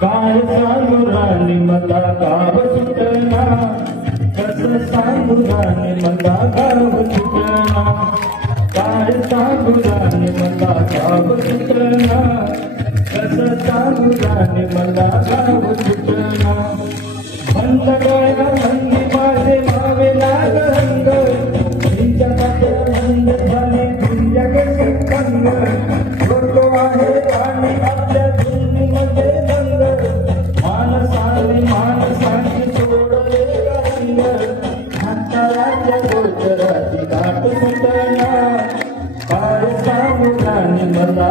काय सांगू राणी मला गाव सुटला कस सांगू राणी मला गाव सुटला काय सांगू राणी मला गाव सुटला कस सांगू राणी मला गाव सुटला बंद गळा अंतराच्या गोचराची गाठ सुटना काय सांगू राणी मला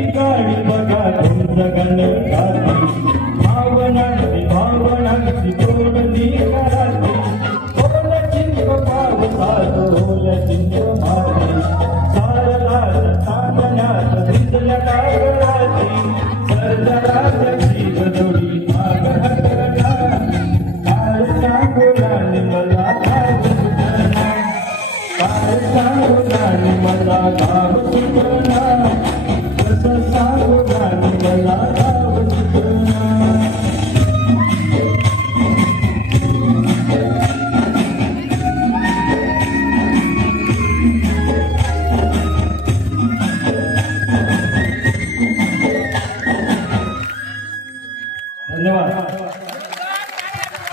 शहरातली गाडी बघा तुमचं गाती भावनाची भावनाची तोडली कराती ओल चिंक पावसात ओल मारी कागदाची जीव जोडी माग हटला मला सुटना मला सुटना